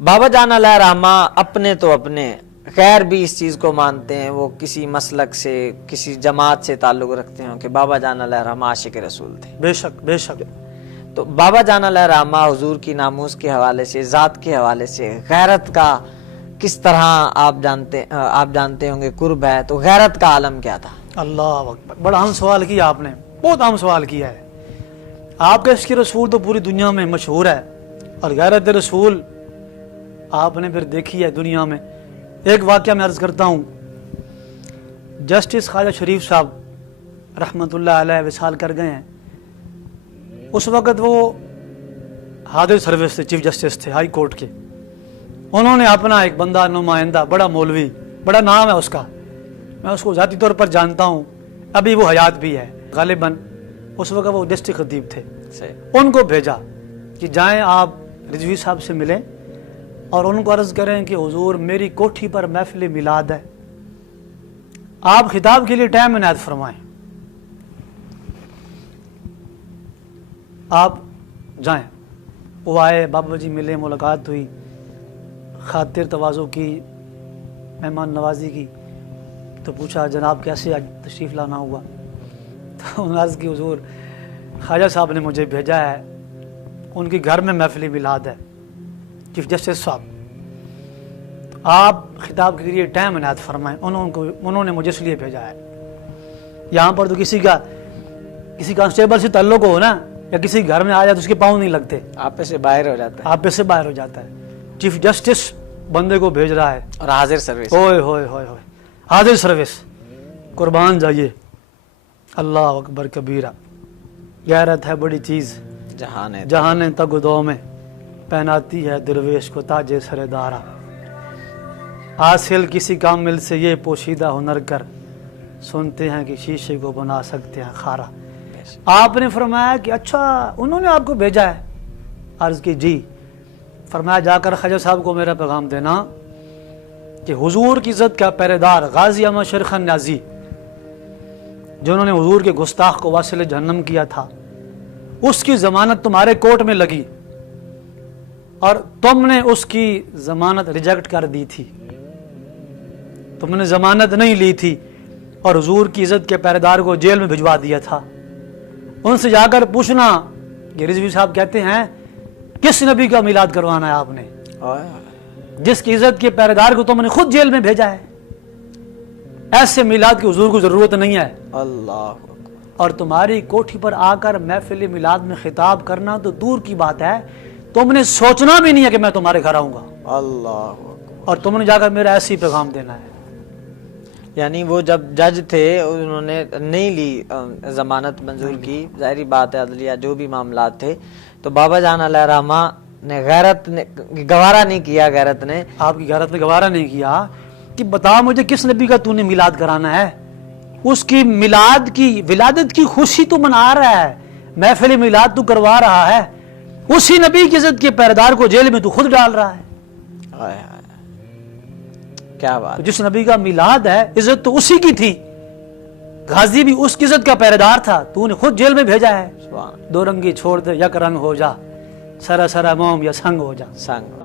بابا جان علیہ رحمہ اپنے تو اپنے غیر بھی اس چیز کو مانتے ہیں، وہ کسی مسلک سے کسی جماعت سے تعلق رکھتے ہیں کہ بابا جان علیہ رحمہ عاشق رسول تھے. بے شک بے شک. تو بابا جان علیہ رحمہ حضور کی ناموس کے حوالے سے، ذات کے حوالے سے غیرت کا کس طرح آپ جانتے ہوں گے قرب ہے، تو غیرت کا عالم کیا تھا؟ اللہ اکبر، بڑا اہم سوال کیا آپ نے، بہت اہم سوال کیا ہے. آپ کا عشق رسول تو پوری دنیا میں مشہور ہے، اور غیرت رسول آپ نے پھر دیکھی ہے دنیا میں. ایک واقعہ میں عرض کرتا ہوں. جسٹس خواجہ شریف صاحب رحمۃ اللہ علیہ وصال کر گئے ہیں. اس وقت وہ حاضر سروس سے چیف جسٹس تھے ہائی کورٹ کے. انہوں نے اپنا ایک بندہ نمائندہ، بڑا مولوی، بڑا نام ہے اس کا، میں اس کو ذاتی طور پر جانتا ہوں، ابھی وہ حیات بھی ہے غالباً، اس وقت وہ ڈسٹرکٹ خطیب تھے. ان کو بھیجا کہ جائیں آپ رضوی صاحب سے ملیں اور ان کو عرض کریں کہ حضور میری کوٹھی پر محفل میلاد ہے، آپ خطاب کے لیے ٹائم عنایت فرمائیں. آپ جائیں. وہ آئے، بابا جی ملے، ملاقات ہوئی، خاطر تواضع کی، مہمان نوازی کی. تو پوچھا جناب کیسے آج تشریف لانا ہوا؟ تو انہوں نے عرض کی حضور خواجہ صاحب نے مجھے بھیجا ہے، ان کے گھر میں محفل میلاد ہے، چیف جسٹس صاحب، تو آپ خطاب کے لیے ٹائم عنایت فرمائیں. انہوں نے مجھے اس لیے بھیجا ہے. یہاں پر تو کسی کانسٹیبل سے تعلق ہو نا، یا کسی گھر میں آ جائے تو اس کے پاؤں نہیں لگتے، آپ پہ سے باہر ہو جاتا ہے، آپ پہ سے باہر ہو جاتا ہے. چیف جسٹس بندے کو بھیج رہا ہے، اور حاضر سروس. ہوئے ہوئے ہوئے ہوئے حاضر سروس. قربان جائیے. اللہ اکبر کبیرہ. غیرت ہے بڑی چیز، جہاں تگ دو میں پہناتی ہے درویش کو تاج سر دارا. حاصل کسی کامل سے یہ پوشیدہ ہنر کر، سنتے ہیں کہ شیشے کو بنا سکتے ہیں خارا. آپ نے فرمایا کہ اچھا انہوں نے آپ کو بھیجا ہے؟ عرض کی جی. فرمایا جا کر خواجہ صاحب کو میرا پیغام دینا کہ حضور کی عزت کا پہرے دار غازی احمد شیر خان نیازی، جنہوں نے حضور کے گستاخ کو واصل جہنم کیا تھا، اس کی ضمانت تمہارے کورٹ میں لگی اور تم نے اس کی ضمانت ریجیکٹ کر دی تھی، تم نے ضمانت نہیں لی تھی اور حضور کی عزت کے پہرے دار کو جیل میں بھجوا دیا تھا. ان سے جا کر پوچھنا کہ رضوی صاحب کہتے ہیں کس نبی کا میلاد کروانا ہے آپ نے، جس کی عزت کے پہرے دار کو تم نے خود جیل میں بھیجا ہے. ایسے میلاد کی حضور کو ضرورت نہیں ہے. اللہ. اور تمہاری کوٹھی پر آ کر محفل میلاد میں خطاب کرنا تو دور کی بات ہے، تم نے سوچنا بھی نہیں ہے کہ میں تمہارے گھر آؤں گا. اللہ. اور تم نے جا کر میرا ایسے ہی پیغام دینا ہے. یعنی وہ جب جج تھے انہوں نے نہیں لی ضمانت منظور کی، ظاہری بات ہے عدلیہ جو بھی معاملات تھے، تو بابا جان علیہ رحمہ نے غیرت نے گوارا نہیں کیا، غیرت نے آپ کی غیرت نے گوارا نہیں کیا کہ بتا مجھے کس نبی کا تو نے میلاد کرانا ہے، اس کی میلاد کی ولادت کی خوشی تو منا رہا ہے، محفل میلاد تو کروا رہا ہے، اسی نبی کی عزت کے پہرےدار کو جیل میں تو خود ڈال رہا ہے. کیا بات. جس نبی کا میلاد ہے عزت تو اسی کی تھی، غازی بھی اس کی عزت کا پہرےدار تھا، تو نے خود جیل میں بھیجا ہے. دو رنگی چھوڑ دے یک رنگ ہو جا، سرا سرا موم یا سنگ ہو جا. سنگ.